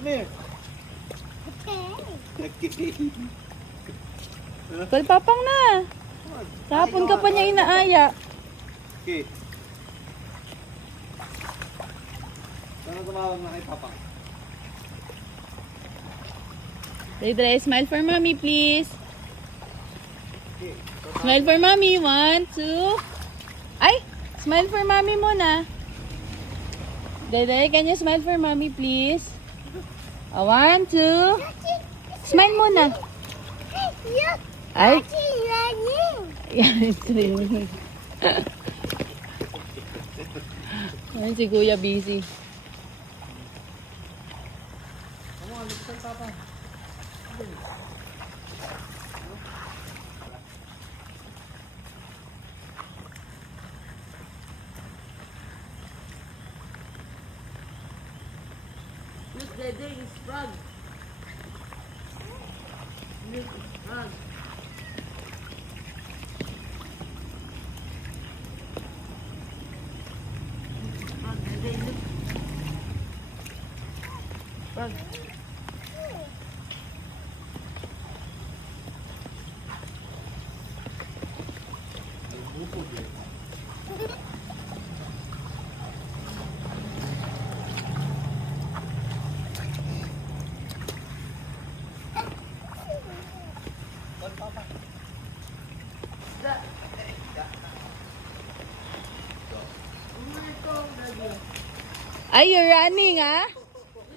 Come here. Palpapang na. Kahapon ka pa niya inaaya. Okay. Sana tumawag na kay Papa. Dre, smile for mommy, please. Okay. Smile for mommy. 1, 2. Ay! Smile for mommy muna. Dre, can you smile for mommy, please? 1, 2. Smile muna. Ay! Yan, it's raining. Ayun si Kuya busy. Come on, let's tell Papa. Look, there is frog. Look, frog. Frog, there, look. Frog. Ay, you're running, ha?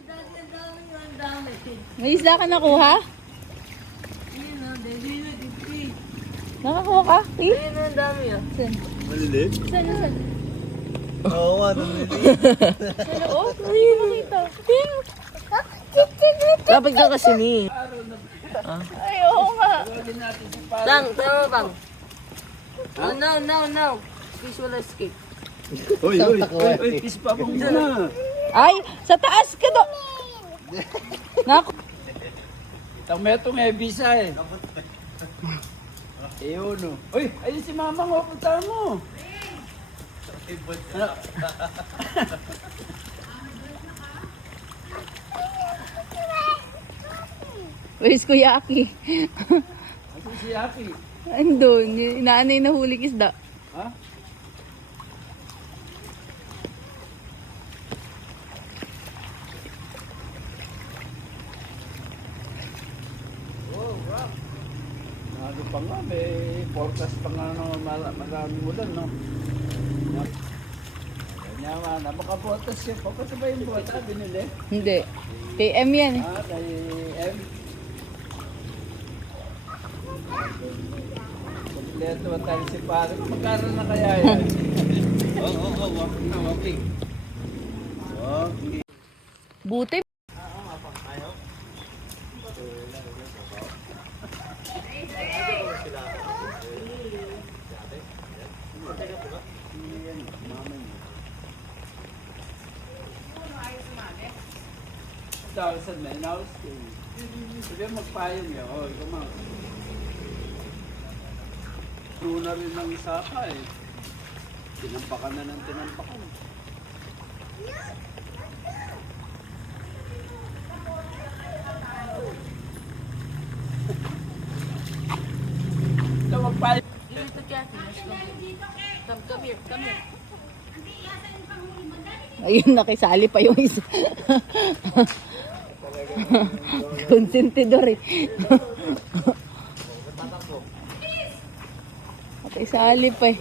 Daddy, ang dami yun, ang dami. May isda ka nakuha? Yun o, daddy, daddy. Nakakuha ka? Eh? Ayun o, ang dami yun. Saan? Malilit? Saan? Oo, ano nili? Sa loob? Ay, nakita. Ting! Kapag ka kasi ni. Ay, oo nga. Tang, tama bang? Oh, no. Visual escape. Uy, kiss pa po muna. Ay, sa taas ka do. Naku. Itong may visa eh. Ayun o. Uy, ayun si mama mo, punta mo. Where's Kuya Aki? Asan si Aki? Andun, inaanay na huli isda. Ha? Oh, wow. Ano pa nga, may forecast pa nga ng maraming ulan, no? Kanya nga, napaka-botas siya. Paano ba yung bota? Binili? Hindi. KM yan eh. Kay M. Kompleto ba tayo si pare? Magkano na kaya yan? Walking na, walking. Walking. Buti. Thousand na in-house ko. Sige, magpayong yun. O, ikaw mga. True na rin ng saka eh. Tinampakan na ng tinampakan. Ito, magpayong. Dito, Kathy. Come here. Ayun, nakisali pa yung isa. Konsentidor eh. Nakisali pa eh.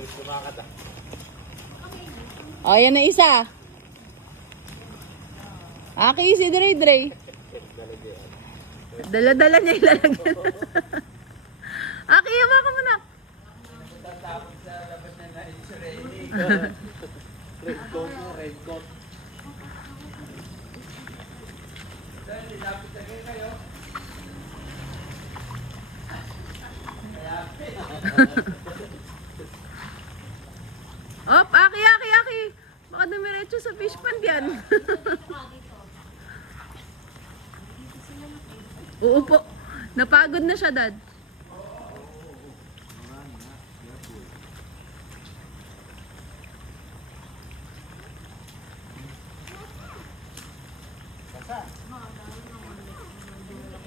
O, yan na isa. Aki, si Dre. Dala-dala niya ilalagyan. Aki, yawa ka muna. Tatapos sa labas na na-insurance. Red coat. Dahil lapit na kayo. Op, aki. Baka dumiretso sa fish pond yan. Oo po. Napagod na siya, Dad. Basa.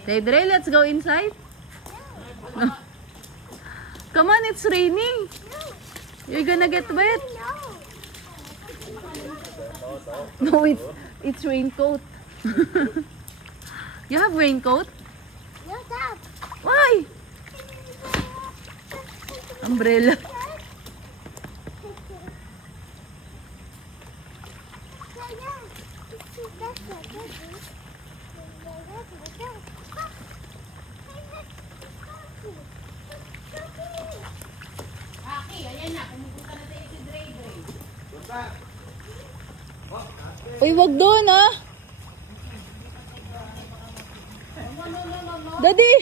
Dre, let's go inside. No. Come on, it's raining. You're gonna get wet. No, it's raincoat. You have raincoat? Why? Umbrella. Uy, wag doon ah. Daddy!